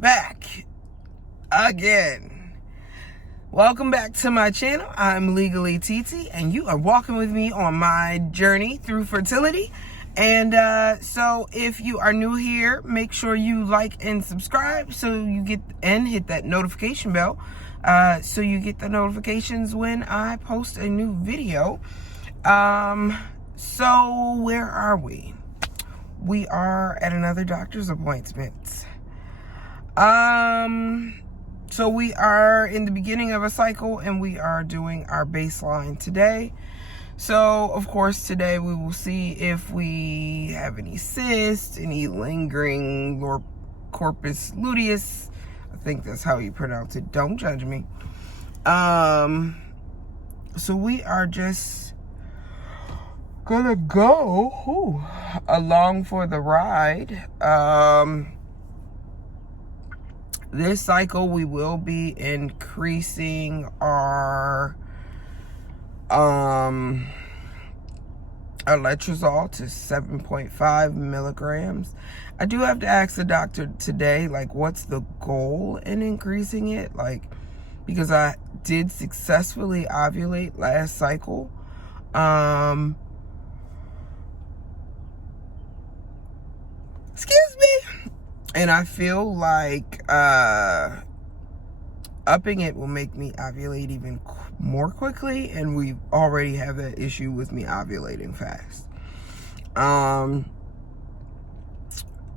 back again. Welcome back to my channel. I'm Legally TT, and you are walking with me on my journey through fertility. And so if you are new here, make sure you like and subscribe so you get, and hit that notification bell so you get the notifications when I post a new video. So where are we? We are at another doctor's appointment. So we are in the beginning of a cycle, and we are doing our baseline today. So, of course, today we will see if we have any cysts, any lingering corpus luteus. I think that's how you pronounce it. Don't judge me. So we are just gonna go along for the ride. This cycle we will be increasing our letrozole to 7.5 milligrams. I do have to ask the doctor today, like, what's the goal in increasing it? Like, because I did successfully ovulate last cycle. Excuse me. And I feel like upping it will make me ovulate even more quickly, and we already have that issue with me ovulating fast.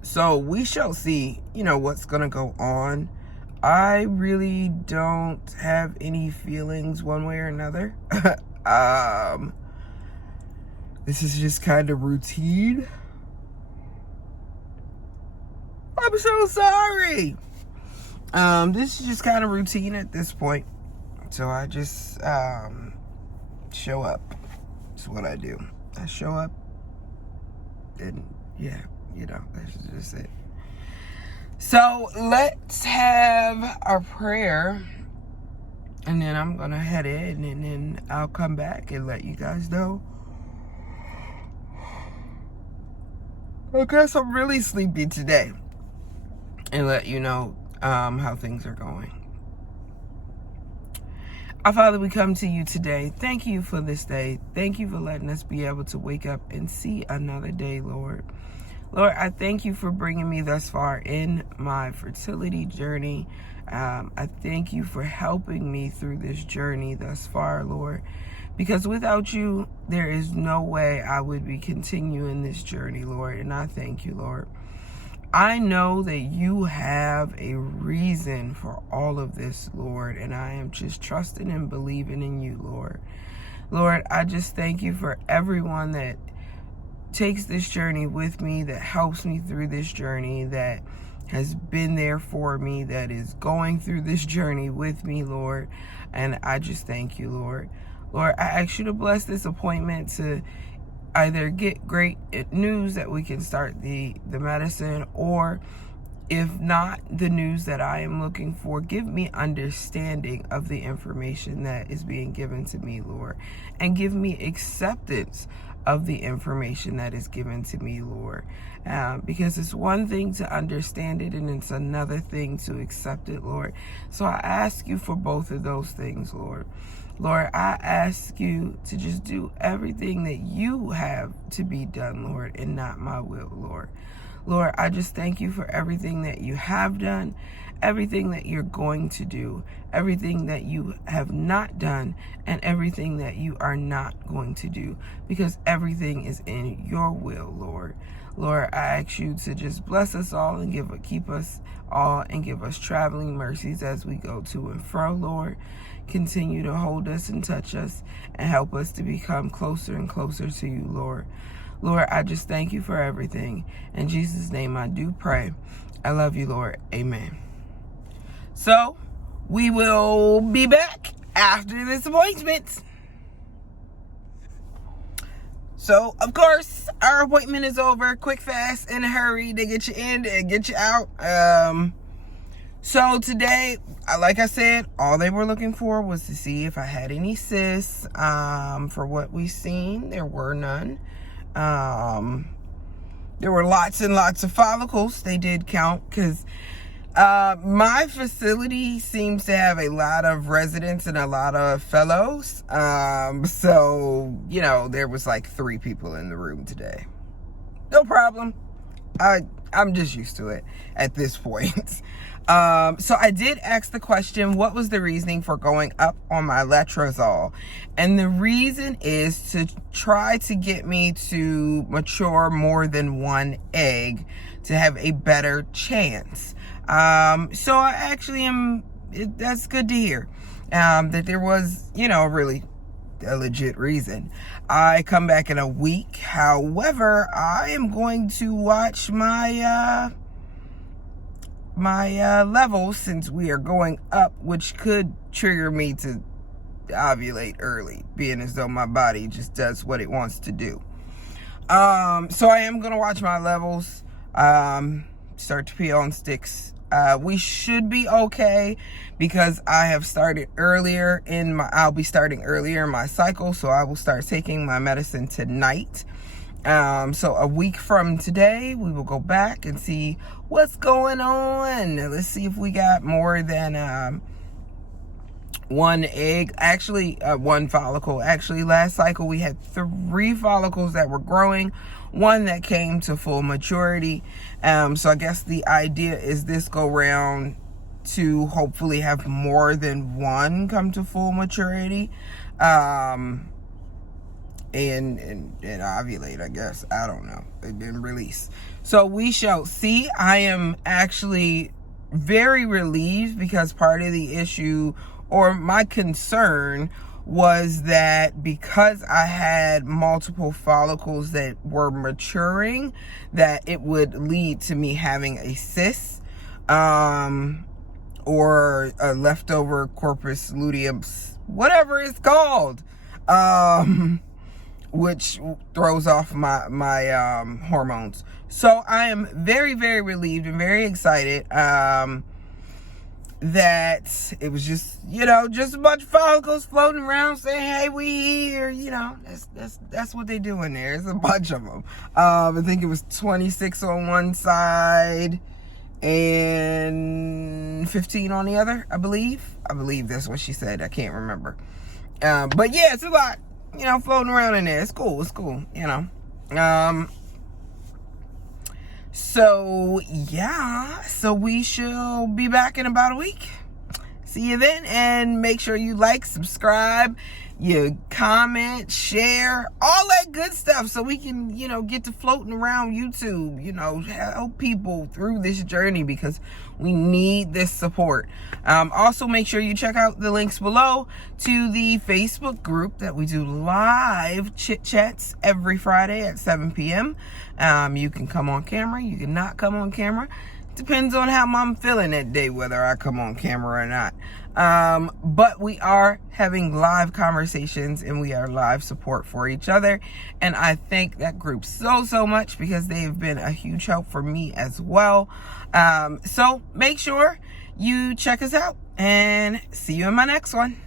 So we shall see, what's gonna go on. I really don't have any feelings one way or another. This is just kind of routine. I'm so sorry. This is just kind of routine at this point. So I just show up. That's what I do. I show up, and yeah, that's just it. So let's have our prayer, and then I'm gonna head in, and then I'll come back and let you guys know. I guess I'm really sleepy today, and let you know how things are going. Our Father, we come to you today. Thank you for this day. Thank you for letting us be able to wake up and see another day, Lord. Lord, I thank you for bringing me thus far in my fertility journey. I thank you for helping me through this journey thus far, Lord, because without you, there is no way I would be continuing this journey, Lord, and I thank you, Lord. I know that you have a reason for all of this, Lord, and I am just trusting and believing in you, Lord. Lord, I just thank you for everyone that takes this journey with me, that helps me through this journey, that has been there for me, that is going through this journey with me, Lord, and I just thank you, Lord. Lord, I ask you to bless this appointment to either get great news that we can start the medicine, or if not the news that I am looking for, give me understanding of the information that is being given to me, Lord, and give me acceptance of the information that is given to me, Lord, because it's one thing to understand it and it's another thing to accept it, Lord. So I ask you for both of those things, Lord. Lord, I ask you to just do everything that you have to be done, Lord, and not my will, Lord. Lord, I just thank you for everything that you have done, everything that you're going to do, everything that you have not done, and everything that you are not going to do, because everything is in your will, Lord. Lord, I ask you to just bless us all and keep us all and give us traveling mercies as we go to and fro, Lord. Continue to hold us and touch us and help us to become closer and closer to you, Lord. Lord, I just thank you for everything. In Jesus' name I do pray. I love you, Lord. Amen. So, we will be back after this appointment. So, of course, our appointment is over. Quick, fast, in a hurry. They get you in and get you out. So today, like I said, all they were looking for was to see if I had any cysts. For what we've seen, there were none. There were lots and lots of follicles. They did count because My facility seems to have a lot of residents and a lot of fellows. So, there was like 3 people in the room today. No problem. I'm just used to it at this point. So I did ask the question, what was the reasoning for going up on my letrozole? And the reason is to try to get me to mature more than 1 egg to have a better chance. So I actually that's good to hear, that there was, really a legit reason. I come back in a week. However, I am going to watch my levels, since we are going up, which could trigger me to ovulate early, being as though my body just does what it wants to do. So I am going to watch my levels, start to pee on sticks. We should be okay because I have started earlier I'll be starting earlier in my cycle, so I will start taking my medicine tonight. So a week from today, we will go back and see what's going on. Let's see if we got more than 1 egg, actually 1 follicle. Actually, last cycle we had 3 follicles that were growing, 1 that came to full maturity. So I guess the idea is this go round to hopefully have more than 1 come to full maturity, and ovulate, I guess. I don't know. They've been released, so we shall see. I am actually very relieved because part of the issue, or my concern, was that because I had multiple follicles that were maturing, that it would lead to me having a cyst, or a leftover corpus luteum, whatever it's called, which throws off my hormones. So I am very, very relieved and very excited that it was just, just a bunch of follicles floating around saying, hey, we here. That's what they do in there. It's a bunch of them. I think it was 26 on one side and 15 on the other, I believe that's what she said. I can't remember. But yeah, it's a lot, floating around in there. It's cool. So yeah, so we shall be back in about a week. See you then, and make sure you like, subscribe, you comment, share, all that good stuff, so we can, get to floating around YouTube, help people through this journey, because we need this support. Also, make sure you check out the links below to the Facebook group that we do live chit chats every Friday at 7 p.m. You can come on camera, you can not come on camera. Depends on how I'm feeling that day, whether I come on camera or not. But we are having live conversations, and we are live support for each other. And I thank that group so much, because they've been a huge help for me as well. So make sure you check us out, and see you in my next one.